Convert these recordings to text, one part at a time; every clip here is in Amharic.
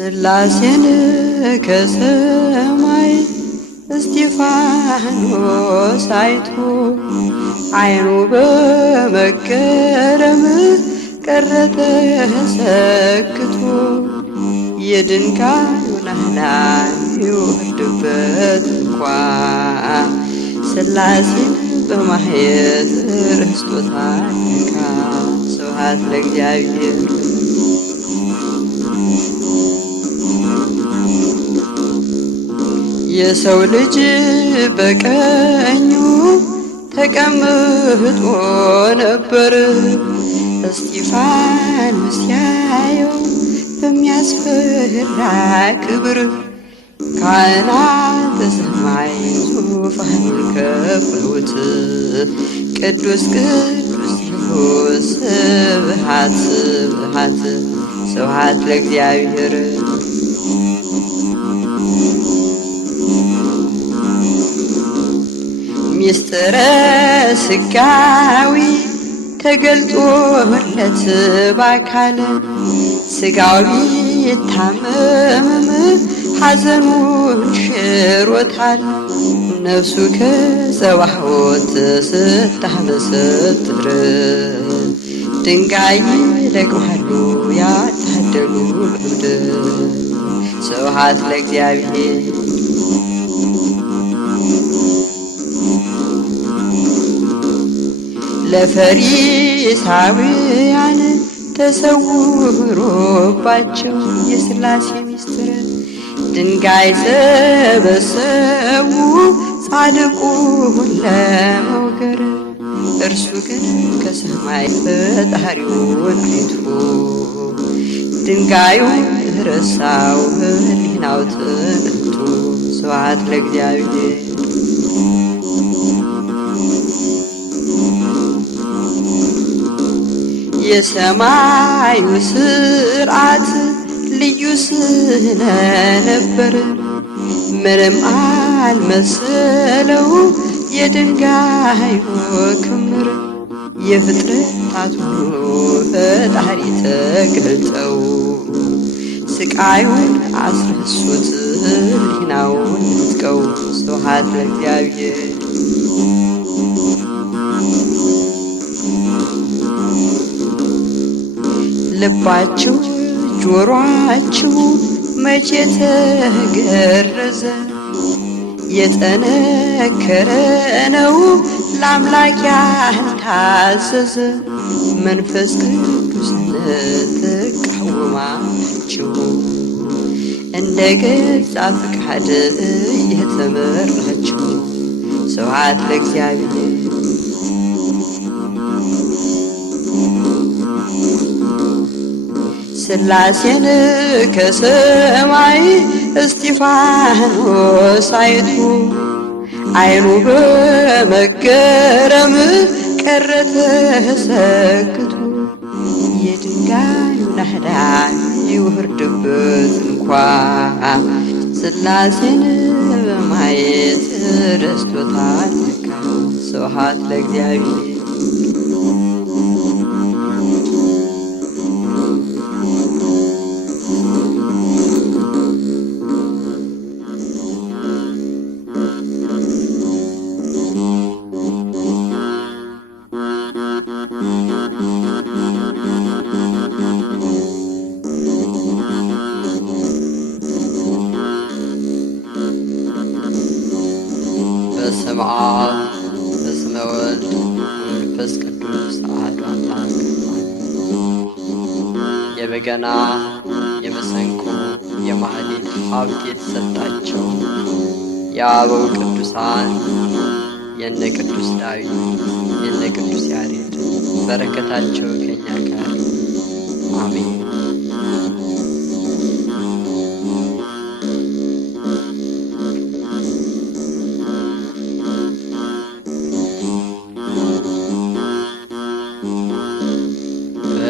ስላሴን ከሰማይ እስጢፋኖስ አይቶ አይኑ በመገረም ቀረ ተሰክቶ የድንጋዩን አህላል ይወርድበት እንኳ ስላሴን በማየት ረስቶታል ለካ። ስብሐት ለእግዚአብሔር። የሰው ልጅ በቀኙ ተቀምጦ ነበር እስጢፋኖስ ሲያየው በሚያስፈራ ክብር። ካህናተ ሰማይ ዙፋኑን ከበውት ቅዱስ ቅዱስ ይሉት ስብሐት ስብሐት ስብሐት ለእግዚአብሔር። ሚስጥረ ስጋዊ ተገልጦለት በአካል ስጋዊ የታመመ ሐዘኑን ሽሮታል። ነፍሱ ከጸባዖት ስታመሰጥር ድንጋይ ይለቅማሉ ያታደሉ በምድር። ስብሐት ለእግዚአብሔር። ለፈሪሳውያን ተሰውሮባቸው የሥላሴ ምስጢር ድንጋይ ሰበሰቡ ጻድቁን ለመውገር። እርሱ ግን ከሰማይ ፈጣሪውን አይቶ ድንጋዩን ረሳው ሕሊናው ተነክቶ። ስብሐት ለእግዚአብሔር። የሰማዩ ሥርዓት ልዩ ስለነበር ምንም አልመሰለው የድንጋዩ ክምር። የፍጥረታት ሁሉ ፈጣሪ ተገልጠው ስቃዩን አስረሱት ሕሊናውን ነጥቀው። ስብሐት ለእግዚአብሔር። ልባችሁ ጆሮአችሁ መቼ ተገረዘ? የጠነከረ ነው ለአምላክ ያልታዘዘ። መንፈስ ቅዱስን ትቃወማችሁ እንደ ገዛ ፈቃድ እየተመራችሁ። ስብሐት ለእግዚአብሔር። ስላሴን ከሰማይ እስጢፋኖስ አይቶ አይኑ በመገረም ቀረ ተሰክቶ የድንጋዩን አህዳን ይወርድበት እንኳ ስላሴን በማየት ረስቶታል ለካ። ስብሐት ለእግዚአብሔር። በስመ አብ በስመ ወልድ ወመንፈስ ቅዱስ አሐዱ አምላክ። የበገና የመሰንቆ የማህሌት ሀብት የተሰጣቸው የአበው ቅዱሳን የነ ቅዱስ ዳዊት የነ ቅዱስ ያሬድ በረከታቸው ከኛ ጋር አሜን።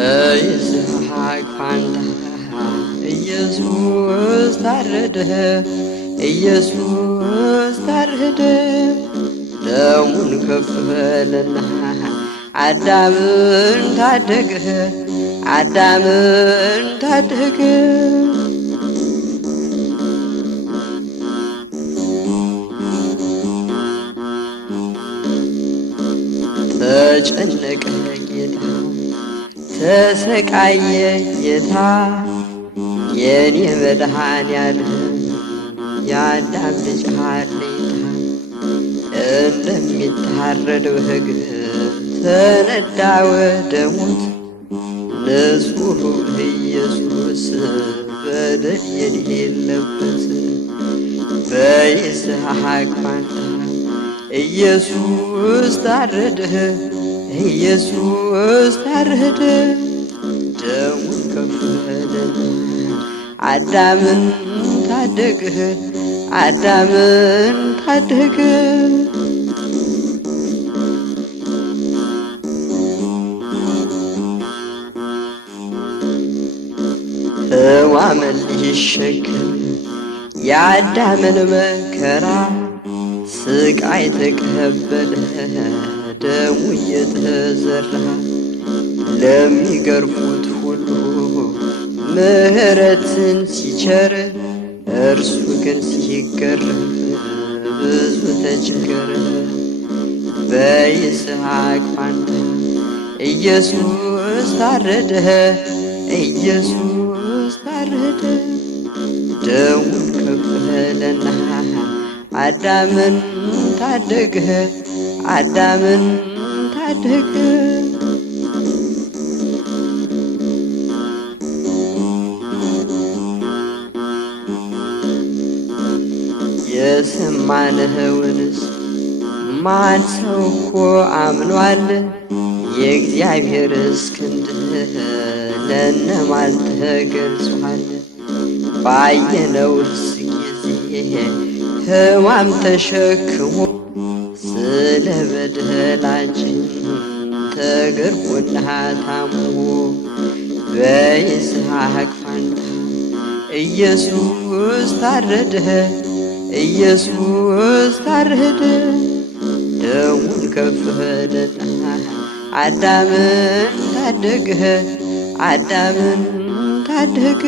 በይስሐቅ ፋንታ ኢየሱስ ታረደ፣ ኢየሱስ ታረደ። ደሙን ከፈለና አዳምን ታደገ፣ አዳምን ታደገ። ተጨነቀ ጌታ ተሰቃየ ጌታ የኔ መድኃኔዓለም የአዳም ልጅ ሃሌታ እንደሚታረድ በግ ተነዳ ወደ ሞት ንጹሕ ኢየሱስ በደል የሌለበት በይስሐቅ ፋንታ ኢየሱስ ታረደ ኢየሱስ ታረደ ደሙን ከፈለና አዳምን ታደገ አዳምን ታደገ ሕማምን ሊሸከም የአዳምን መከራ ስቃይ ተቀበለ ደሙ እየተዘራ ለሚገርፉት ሁሉ ምሕረትን ሲቸር እርሱ ግን ሲገረፍ ብዙ ተቸገረ። በይስሐቅ ፋንታ ኢየሱስ ታረደ ኢየሱስ ታረደ ደሙን ከፈለና አዳምን ታደገ አዳምን ታደገ የሰማነውንስ ማን ሰው እኮ አምኗል? የእግዚአብሔርስ ክንድ ለእነማን ተገልጿል? ባየነውስ ጊዜ ሕማም ተሸክሞ ስለ በደላችን ተገርፎና ታሞ በይስሐቅ ፋንታ ኢየሱስ ታረደ ኢየሱስ ታረደ ደሙን ከፈለና አዳምን ታደገ አዳምን ታደገ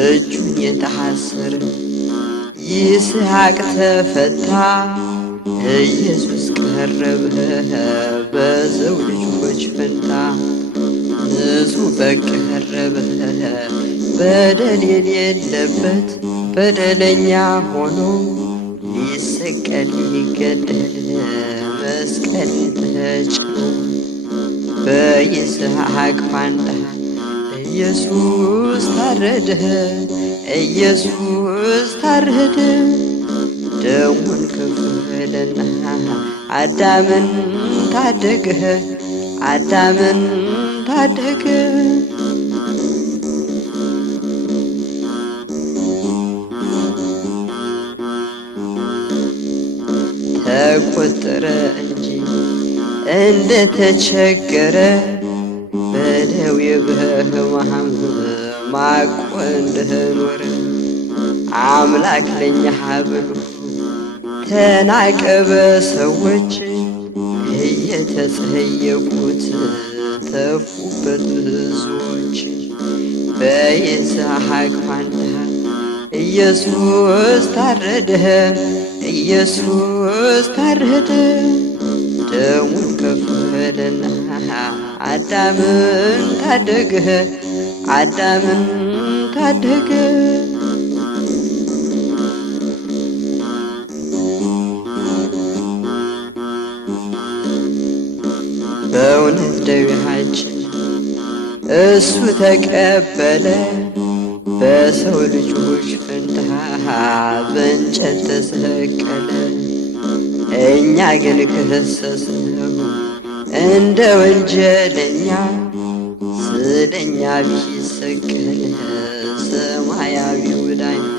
እጁን የታሰረ ይስሐቅ ተፈታ ኢየሱስ ቀረበ በሰው ልጆች ፈንታ ንጹሕ በግ ቀረበ በደል የሌለበት በደለኛ ሆኖ ሊሰቀል ሊገደል መስቀል ተጭኖ በይስሐቅ ፋንታ ኢየሱስ ታረደ ኢየሱስ ታረደ ደሙን ከፈለና አዳምን ታደገ አዳምን ታደገ ተቆጠረ እንጂ እንደተቸገረ በደዌ በሕማም ማቆ እንደኖረ አምላክ ለኛ ብሎ ተናቀ በሰዎች እየተጸየቁት ተፉበት ብዙዎች በይስሐቅ ፋንታ ኢየሱስ ታረደ ኢየሱስ ታረደ ደሙን ከፈለና አዳምን ታደገ አዳምን ታደገ በእውነት ደዌያችን እሱ ተቀበለ በሰው ልጆች ፈንታ በእንጨት ተሰቀለ እኛ ግን ከሰስነው እንደ ወንጀለኛ ስለኛ ቢሰቀል ሰማያዊው ዳኛ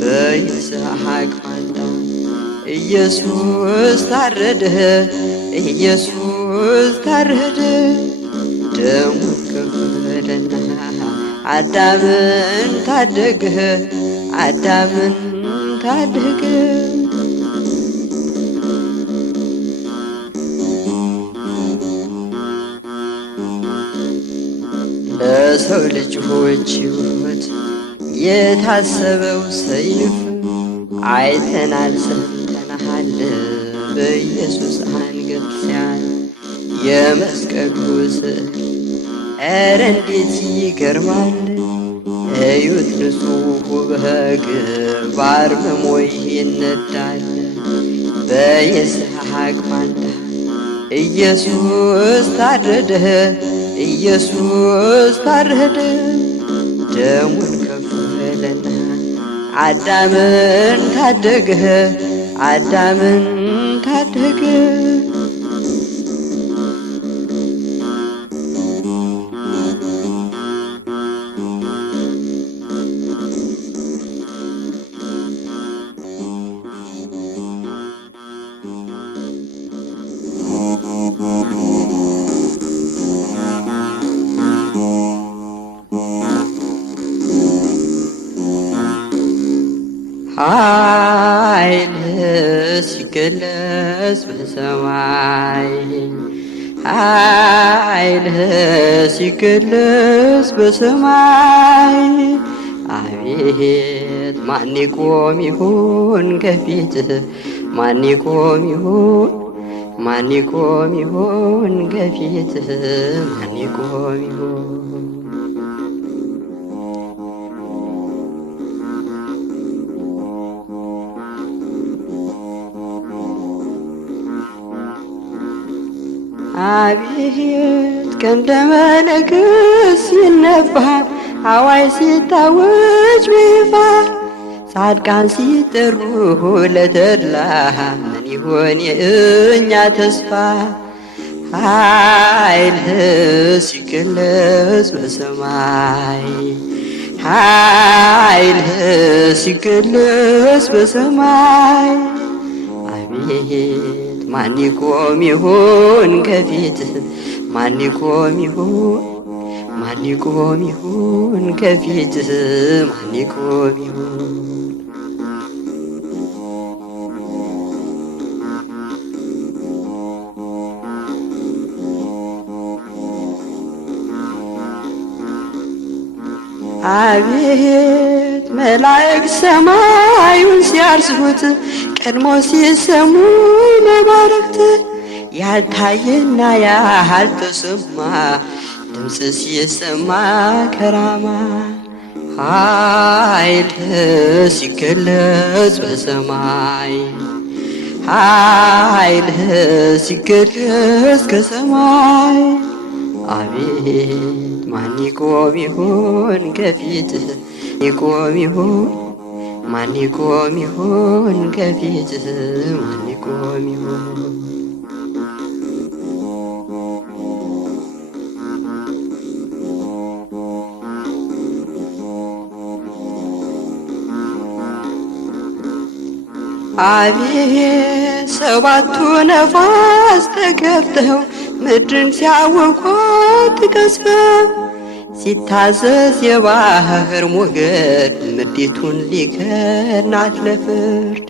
በይስሐቅ ፋንታ ኢየሱስ ታረደ ኢየሱስ ታረደ ደሙን ከፈለና አዳምን ታደገ አዳምን ታደገ ለሰው ልጆች ሕይወት የታሰበው ሰይፍ አይተናል ሰምተናል በኢየሱስ አንገት ሲያል የመስቀሉ ስዕል ኧረ እንዴት ይገርማል! እዩት ንጹሑ በግ በአርምሞ ይነዳል በይስሐቅ ፋንታ ኢየሱስ ታረደ ኢየሱስ ታረደ ደሙን ከፈለና አዳምን ታደገ አዳምን ታደገ ኃይል ሲገለጽ በሰማይ ኃይል ሲገለጽ በሰማይ አቤት ማን ይቆም ይሆን ከፊትህ ማን ይቆም ይሆን ማን ይቆም ይሆን ከፊትህ ማን ይቆም ይሆን አቤት ቀንደ መለከት ሲነፋ አዋይ ሲታወጅ በይፋ ጻድቃን ሲጠሩ ለተድላ ምን ይሆን የእኛ ተስፋ ኃይልህ ሲገለጽ በሰማይ ኃይልህ ሲገለጽ በሰማይ አቤት ማን ይቆም ይሆን ከፊትህ ማን ይቆም ይሆን ማን ይቆም ይሆን ከፊትህ ማን ይቆም ይሆን አቤት መላእክት ሰማዩን ሲያርሱት ቀድሞ ሲሰሙ መባረክት ያልታየና ያልተሰማ ድምፅ ሲሰማ ከራማ ኃይልህ ሲገለጽ በሰማይ ኃይልህ ሲገለጽ ከሰማይ አቤት ማን ይቆም ይሆን ከፊትህ ይቆም ይሆን ማን ይቆም ይሆን ከፊትህ ማን ይቆም ይሆን አቤት ሰባቱ ነፋስ ተከፍተው ምድርን ሲያወቋት ቀስፈው ሲታዘዝ የባህር ሞገድ ምድሪቱን ሊከናት ለፍርድ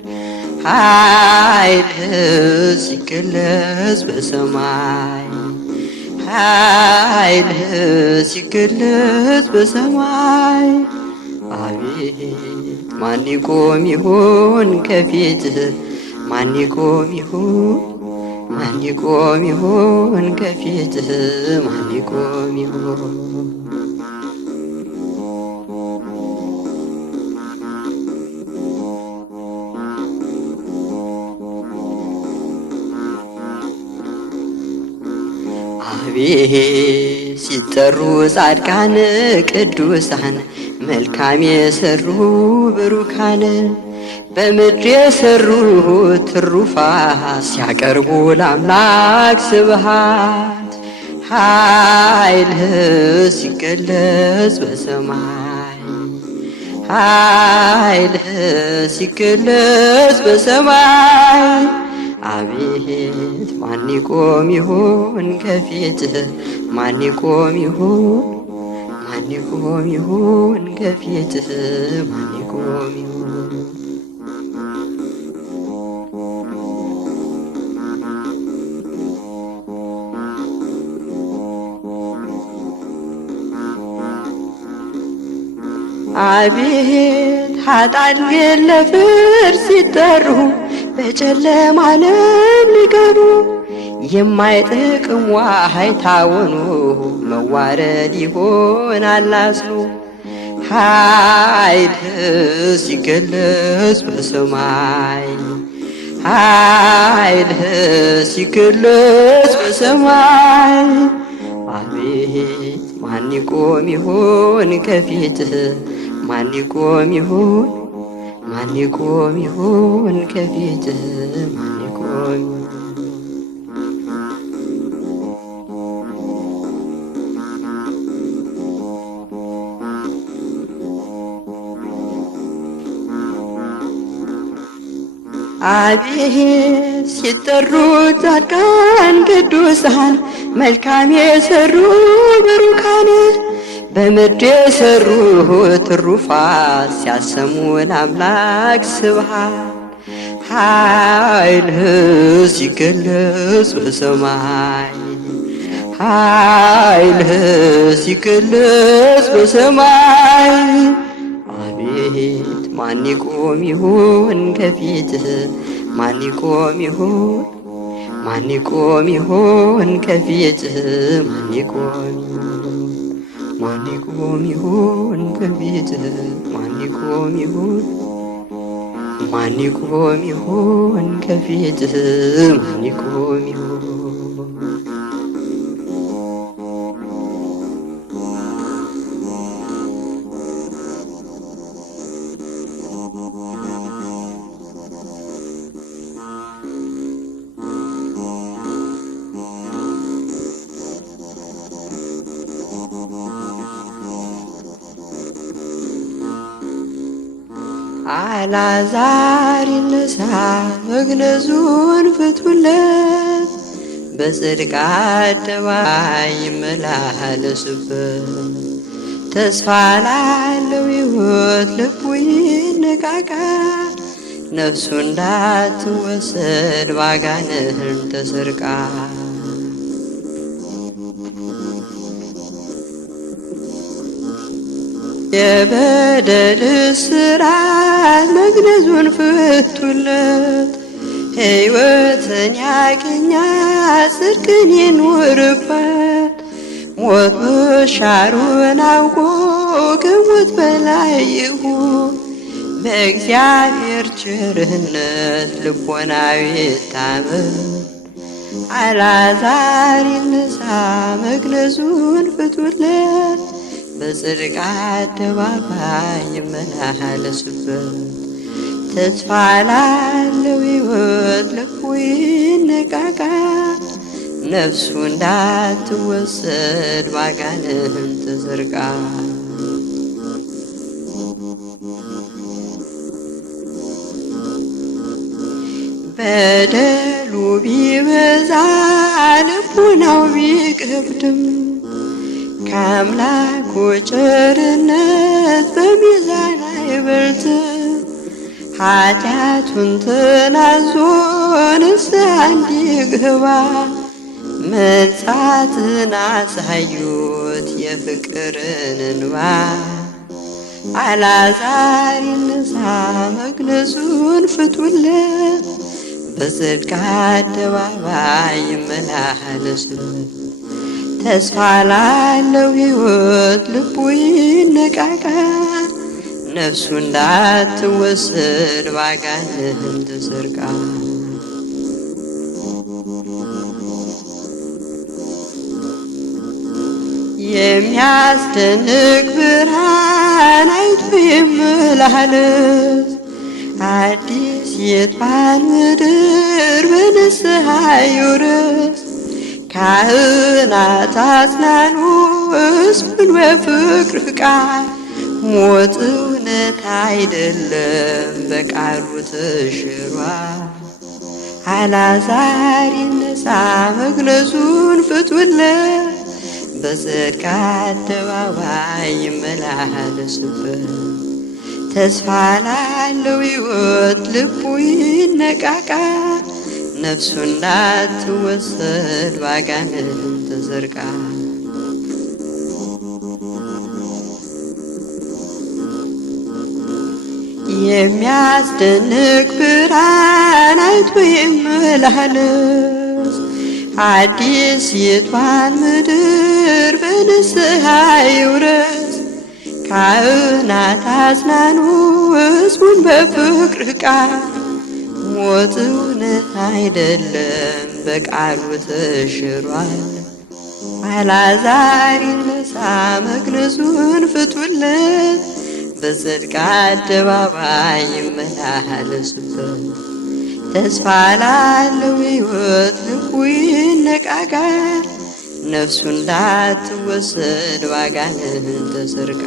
ኃይልህ ሲገለጽ በሰማይ ኃይልህ ሲገለጽ በሰማይ አቤት ማን ይቆም ይሆን ከፊትህ ማን ይቆም ይሆን ማን ይቆም ይሆን ከፊትህ ማን ይቆም ይሆን አቤት ሲጠሩ ጻድቃን ቅዱሳን መልካም የሰሩ ብሩካን በምድር የሰሩ ትሩፋት ሲያቀርቡ ለአምላክ ስብሃት ኃይልህ ሲገለጽ በሰማይ ኃይልህ ሲገለጽ በሰማይ አቤት ማን ይቆም ይሆን ከፊትህ ማን ይቆም ይሆን ማን ይቆም ይሆን ከፊትህ ማን ይቆም ይሆን አቤት ኃጥአን ግን ለፍርድ ሲጠሩ በጨለማ ለሚቀሩ የማይጠቅም ዋይታ ሆኖ መዋረድ ይሆናል አስሎ ኃይልህ ሲገለጽ በሰማይ ኃይልህ ሲገለጽ በሰማይ አቤት ማን ይቆም ይሆን ከፊትህ ማን ይቆም ይሆን ማን ይቆም ይሆን ከፊትህ ማን ይቆም አቤት ሲጠሩ ጻድቃን ቅዱሳን መልካም የሰሩ ብሩካን በምድር የሰሩ ትሩፋት ሲያሰሙ ለአምላክ ስብሐት ኃይልህ ሲገለጽ በሰማይ ኃይልህ ሲገለጽ በሰማይ አቤት ማን ይቆም ይሆን ከፊትህ ማን ይቆም ይሆን ማን ይቆም ይሆን ከፊትህ ማን ይቆም ማን ይቆም ይሆን ከፊትህ ማን ይቆም ይሆን ማን ይቆም ይሆን ከፊትህ ማን ይቆም ይሆን አልዓዛር ይነሳ መግነዙን ፍቱለት በጽድቅ አደባባይ ይመላለስበት ተስፋ ላለው ሕይወት ልቡ ይነቃቃ ነፍሱ እንዳትወሰድ ባጋንንት ተሰርቃ የበደል እስራት መግነዙን ፍቱለት ሕይወትን ያገኛ ጽድቅን ይኑርበት ሞት መሻሩን አውቆ ከሞት በላይ ይሁን በእግዚአብሔር ቸርነት ልቦናው ይታመን አልዓዛር ይነሳ መግነዙን ፍቱለት በጽድቅ አደባባይ ይመላለስበት ተስፋ ላለው ሕይወት ልቡ ይነቃቃ ነፍሱ እንዳትወሰድ ባጋንንት ተሰርቃ በደሉ ቢበዛ ልቡናው ቢከብድም ከአምላኩ ቸርነት በሚዛን አይበልጥም ኃጢአቱን ተናዞ ንስሐ እንዲገባ መንጻትን አሳዩት የፍቅርን እንባ አልዓዛር ይነሳ መግነዙን ፍቱለት በጽድቅ አደባባይ ይመላለስበት ተስፋ ላለው ሕይወት ልቡ ይነቃቃ ነፍሱ እንዳትወሰድ ባጋንንት ተሰርቃ የሚያስደንቅ ብርሃን አይቶ ይመላለስ አዲስ የጥፋን ምድር በንስሐ ይውረስ ካህናት አጽናኑ ሕዝቡን በፍቅር ቃል ሞት እውነት አይደለም በቃሉ ተሽሯል አልዓዛር ይነሳ መግነዙን ፍቱለት በጽድቅ አደባባይ ይመላለስበት ተስፋ ላለው ሕይወት ልቡ ይነቃቃ ነፍሱ እንዳትወሰድ ባጋንንት ተሰርቃ የሚያስደንቅ ብርሃን አይቶ ይመላለስ። አዲስ የቷን ምድር በንስሐ ይውረስ። ካህናት አጽናኑ ሕዝቡን በፍቅር ቃል። ሞት እውነት አይደለም በቃሉ ተሽሯል። አልዓዛር ይነሳ መግነዙን ፍቱለት። በጽድቅ አደባባይ ይመላለሱበት። ተስፋ ላለው ሕይወት ልቡ ይነቃቃል። ነፍሱ እንዳትወሰድ ባጋንንት ተሰርቃ።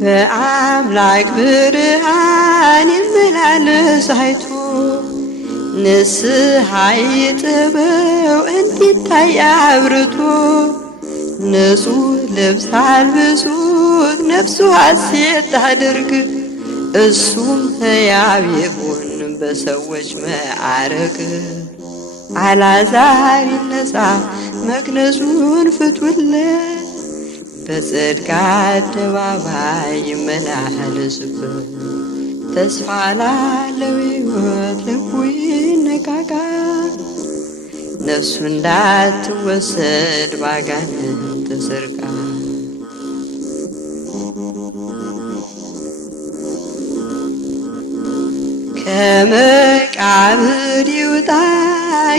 በአምላክ ብርሃን ይመላለስ አይቶ ንስሐ ይጥበው እንዲታይ አብርቶ። ንጹሕ ልብስ አልብሱት ነፍሱ ሐሴት ታድርግ። እሱም ሕያው ይሁን በሰዎች መዓረግ። አልዓዛር ይነሳ መግነዙን ፍቱለት። በጽድቅ አደባባይ ይመላለሱበት። ተስፋ ላለው ሕይወት ልቡ ይነቃቃል። ነፍሱ እንዳትወሰድ ባጋንንት ተሰርቃ። ከመቃብር ይውጣ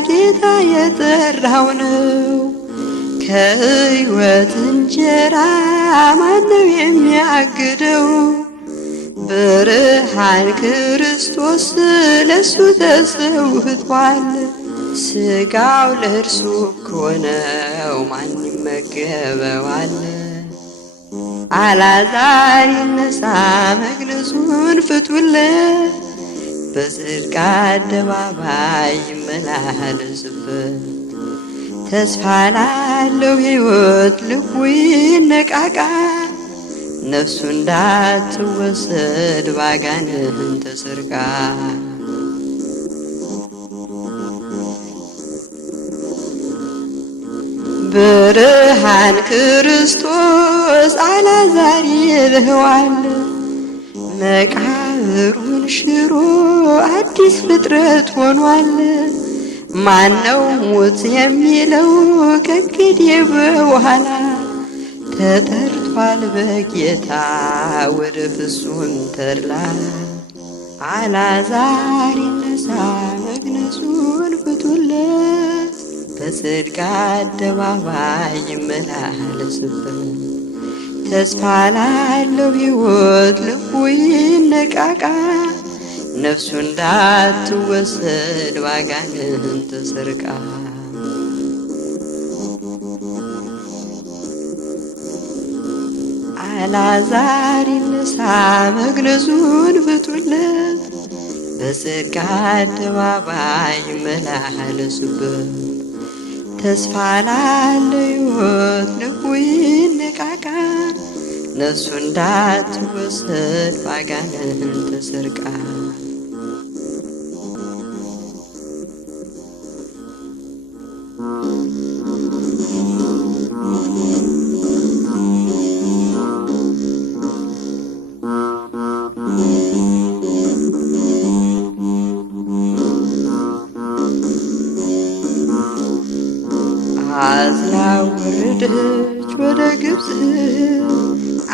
ጌታ የጠራው ነው። ከሕይወት እንጀራ ማነው የሚያግደው? ብርሃን ክርስቶስ ለሱ ተሰውቷል። ሥጋው ለእርሱ እኮ ነው ማን ይመገበዋል? አልዓዛር ይነሳ መግነዙን ፍቱለት። በጽድቅ አደባባይ ይመላለስበት። ተስፋ ላለው ሕይወት ልቡ ይነቃቃል። ነፍሱ እንዳትወሰድ ባጋንንት ተሰርቃ። ብርሃን ክርስቶስ አልዓዛር ይልህዋል። መቃብሩን ሽሮ አዲስ ፍጥረት ሆኗል። ማነው ሞት የሚለው ከእንግዲህ በኋላ? ተጠርቷል በጌታ ወደ ፍጹም ተድላ። አልዓዛር ይነሳ መግነዙን ፍቱለት። በጽድቅ አደባባይ ይመላለስበት። ተስፋ ላለው ሕይወት ልቡ ይነቃቃል። ነፍሱ እንዳትወሰድ ባጋንንት ተሰርቃ። አልዓዛር ይነሳ መግነዙን ፍቱለት። በጽድቅ አደባባይ ይመላለሱበት። ተስፋ ላለው ሕይወት ልቡ ይነቃቃል። ነፍሱ እንዳትወሰድ ባጋንንት ተሰርቃ። አዝላ ወረደች ወደ ግብፅ፣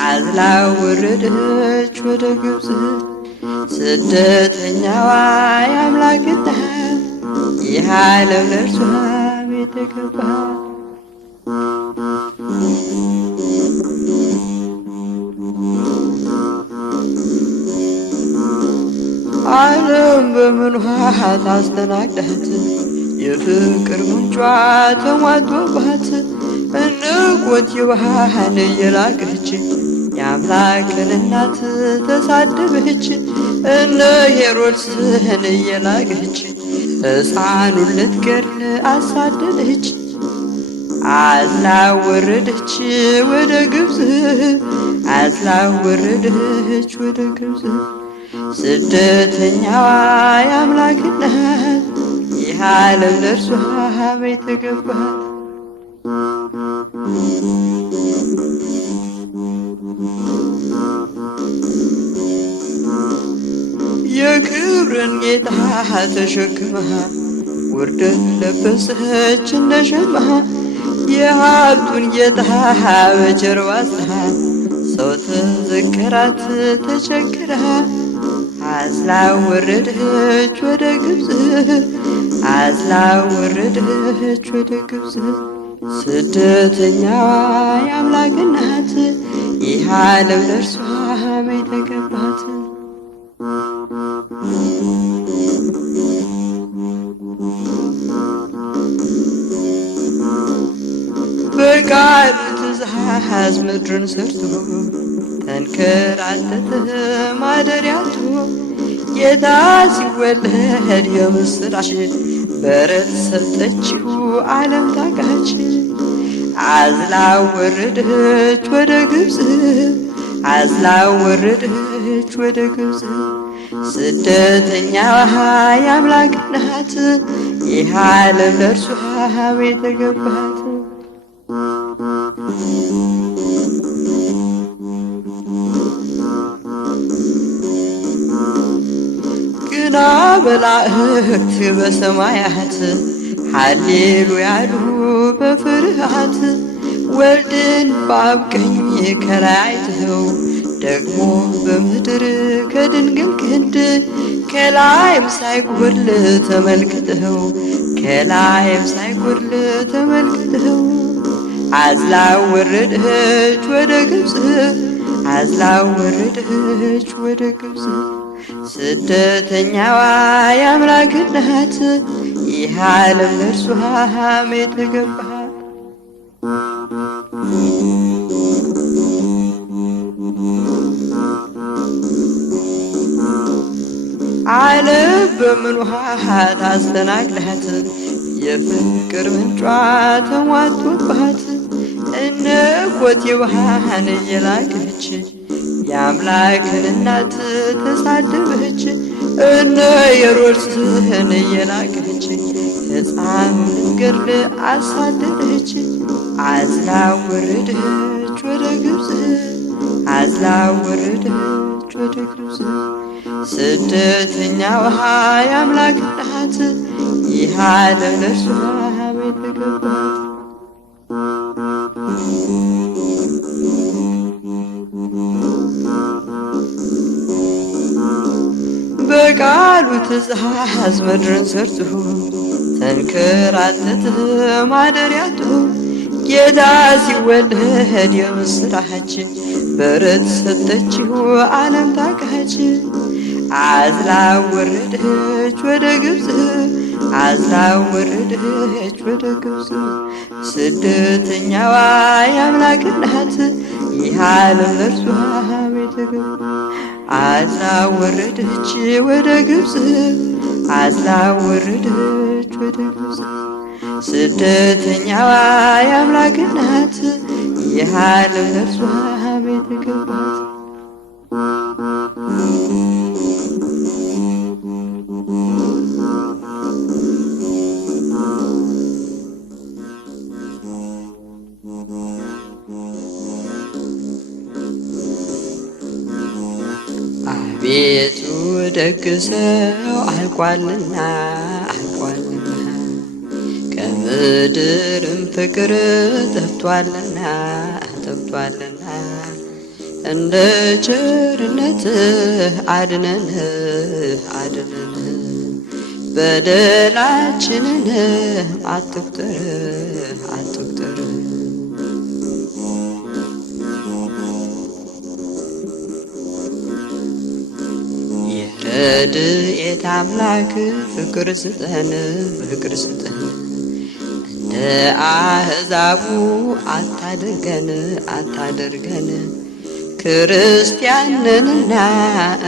አዝላ ወረደች ወደ ግብፅ። ስደተኛዋ የአምላክ እናት ይህ ዓለም ለእርሷ ቤት ገባ። ዓለም በምንኳ ታስተናግዳት የፍቅር ምንጯ ተሟጦባት። እነ ቆቲባህን እየላቀች የአምላክን እናት ተሳደበች። እነ ሄሮድስን እየላቀች ሕፃኑን ልትገድል አሳደደች። አዝላ ወረደች ወደ ግብፅ፣ አዝላ ወረደች ወደ ግብፅ። ስደተኛዋ የአምላክ እናት ይህ ዓለም ለእርሷ ቤት ገባት። የክብርን ጌታ ተሸክመህ ውርደት ለበስህች እንደ ሸማ የሀብቱን ጌታ በጀርባ አዝለህ ሰው ተዘከራት ተቸግረህ አዝላ ወረደች ወደ ግብፅ አዝላ ወረደች ወደ ግብፅ ስደተኛዋ የአምላክ እናት ይህ ዓለም ለእርሷ የተገባት በቃሉ ትእዛዝ ምድርን ሰርቶ ተንከራተተ ማደሪያቱ ጌታ ሲወለድ የምስራች በረት ሰጠችው ዓለም ታቃች አዝላ ወረደች ወደ ግብፅ አዝላ ወረደች ወደ ግብፅ ስደተኛዋ የአምላክ እናት ይህ ዓለም ለእርሷ የተገባት ግና መላእክት በሰማያት ሃሌሉያ አሉ በፍርሃት ወልድን በአብ ቀኝ ከላይ አይተው ደግሞ በምድር ከድንግል ክንድ ከላይም ሳይጎል ተመልክተው ከላይም ሳይጎል ተመልክተው አዝላ ወረደች ወደ ግብፅ አዝላ ወረደች ወደ ግብፅ ስደተኛዋ የአምላክ እናት ይህ ዓለም ለእርሷ የተገባት ዓለም በምን ውሃ ታስተናግዳት የፍቅር ምንጯ ተሟጦባት እነ ኮቴ ውሃን እየላቀች የአምላክን እናት ተሳደበች እነ ሄሮድስን እየላቀች ሕፃኑን ገድል አሳደደች አዝላ ወረደች ወደ ግብፅ አዝላ ወረደች ወደ ግብፅ ስደተኛዋ የአምላክ እናት ይህ ዓለም ለእርሷ የተገባት በቃሉ ትእዛዝ ምድርን ሰርቶ ተንከራተተ ማደሪያቱ ጌታ ሲወለድ የምስራች በረት ሰጠችው ዓለም ታቃች አዝላ ወረደች ወደ ግብፅ አዝላ ወረደች ወደ ግብፅ ስደተኛዋ የአምላክ እናት ይህ ዓለም ለእርሷ የተገባት አዝላ ወረደች ወደ ግብፅ አዝላ ወረደች ወደ ግብፅ ስደተኛዋ የአምላክ እናት ይህ ዓለም ለእርሷ የተገባት አቤቱ ደግ ሰው አልቋልና አልቋልና ከምድርም ፍቅር ጠፍቷልና ጠፍቷልና እንደ ቸርነትህ አድነን አድነን በደላችንን አትቁጠር አትቁጠር የረድኤት አምላክ ፍቅር ስጠን ፍቅር ስጠን እንደ አሕዛቡ አታድርገን አታድርገን ክርስቲያንንና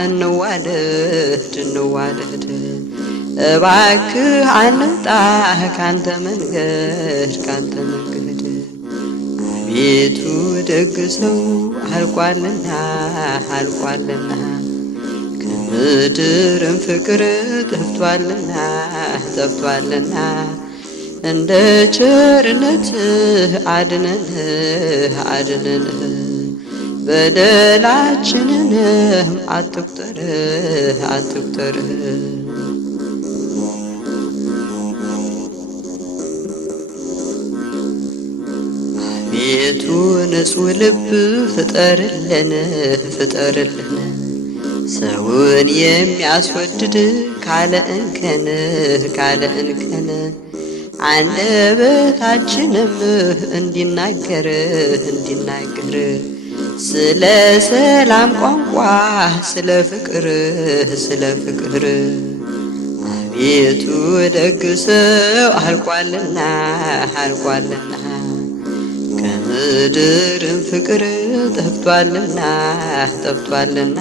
እንዋደድ እንዋደድ እባክህ አንውጣ ካንተ መንገድ ካንተ መንገድ አቤቱ ደግ ሰው አልቋልና አልቋልና ከምድርም ፍቅር ጠፍቷልና ጠፍቷልና እንደ ቸርነትህ አድነን አድነን በደላችንንም አትቁጠር አትቁጠር። አቤቱ ንጹሕ ልብ ፍጠርልን ፍጠርልን ሰውን የሚያስወድድ ካለ እንከን ካለ እንከን አንደበታችንም እንዲናገር እንዲናገር ስለ ሰላም ቋንቋ ስለ ፍቅር ስለ ፍቅር። አቤቱ ደግ ሰው አልቋልና አልቋልና ከምድርም ፍቅር ጠፍቷልና ጠፍቷልና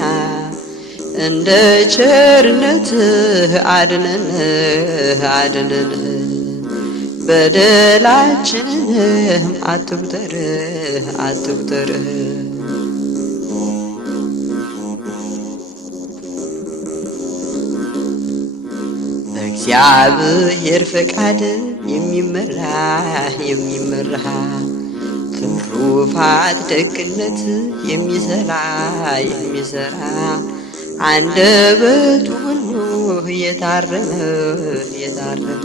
እንደ ቸርነትህ አድነን አድነን በደላችንንም አትቁጠር አትቁጠር። በእግዚአብሔር ፈቃድ የሚመራ የሚመራ ትሩፋት ደግነት የሚሰራ የሚሰራ አንደበቱ ሁሉ የታረመ የታረመ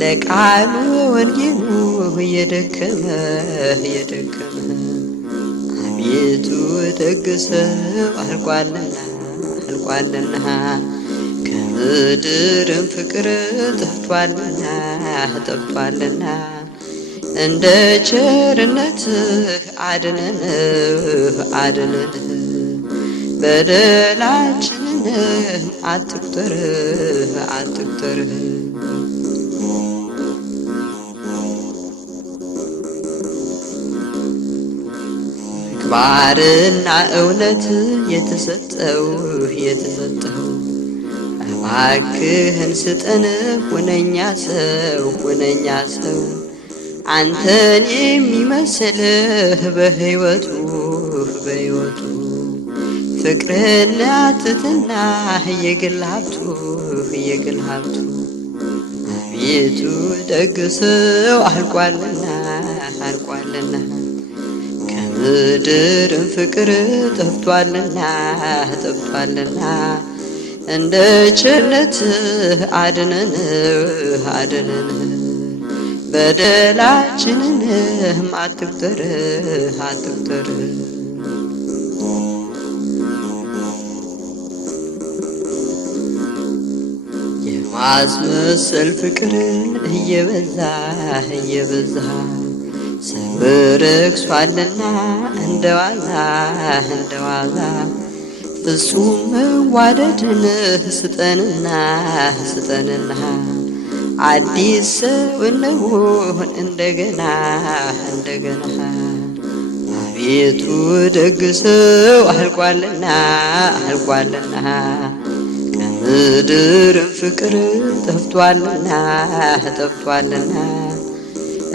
ለቃሉ ወንጌሉ የደከመ የደከመ አቤቱ ደግ ሰው አልቋልና አልቋልና ከምድርም ፍቅር ጠፍቷልና ጠፍቷልና እንደ ቸርነትህ አድነን አድነን በደላችንን አትቁጠር አትቁጠር። ምግባርና እውነት የተሰጠው የተሰጠው እባክህን ስጠን ሁነኛ ሰው ሁነኛ ሰው አንተን የሚመስልህ በሕይወቱ በሕይወቱ ፍቅርና ትሕትና የግል ሀብቱ የግል ሀብቱ አቤቱ ደግ ሰው አልቋልና አልቋልና ከምድርም ፍቅር ጠፍቷልና ጠፍቷልና እንደ ቸርነትህ አድነን አድነን በደላችንንም አትቁጠር አትቁጠር። የማስመሰል ፍቅር እየበዛ እየበዛ ሰው ረክሷልና እንደ ዋዛ እንደ ዋዛ ፍጹም መዋደድን ስጠንና ስጠንና አዲስ ሰው እንሁን እንደገና እንደገና አቤቱ ደግ ሰው አልቋልና አልቋልና ከምድርም ፍቅር ጠፍቷልና ጠፍቷልና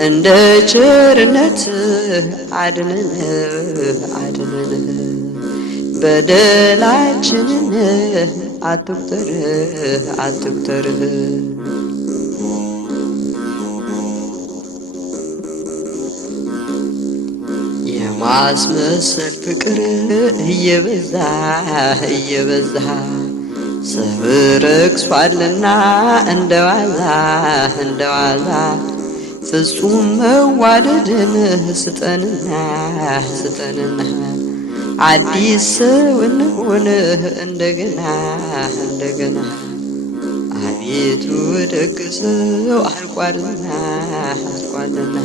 እንደ ቸርነትህ አድነን አድነን በደላችንን አትቁጠር አትቁጠር። የማስመሰል ፍቅር እየበዛ እየበዛ ሰው ረክሷልና እንደ ዋዛ እንደ ዋዛ ፍጹም መዋደድን ስጠንና ስጠንና አዲስ ሰው እንሁን እንደገና እንደገና አቤቱ ደግ ሰው አልቋልና አልቋልና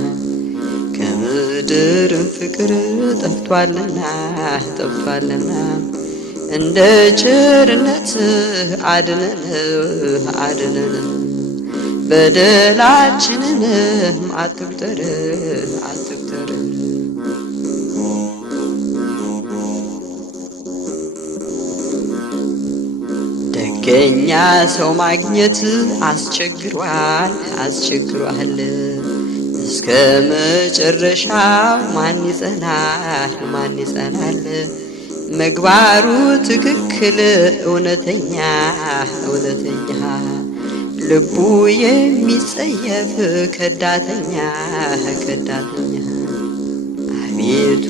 ከምድርም ፍቅር ጠፍቷልና ጠፍቷልና እንደ ቸርነትህ አድነን አድነን በደላችንንም አትቁጠር አትቁጠር። ደገኛ ሰው ማግኘት አስቸግሯል አስቸግሯል እስከ መጨረሻው ማን ይጸናል ማን ይጸናል? ምግባሩ ትክክል እውነተኛ እውነተኛ ልቡ የሚጸየፍ ከዳተኛ አቤቱ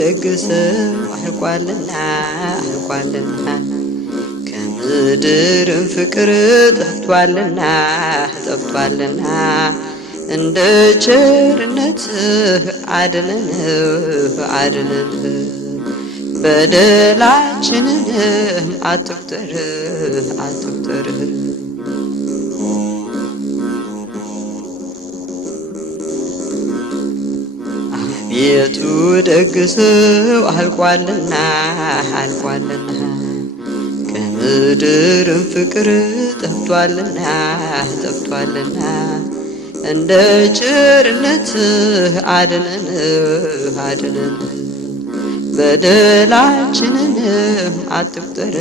ደግ ሰው አልቋልና ከምድርም ፍቅር ጠፍቷልና እንደ ቸርነትህ አድነን በደላችንንም አትቁጠር አቤቱ ደግ ሰው አልቋልና ከምድርም ፍቅር ጠፍቷልና እንደ ቸርነትህ አድነን በደላችንንም አትቁጠር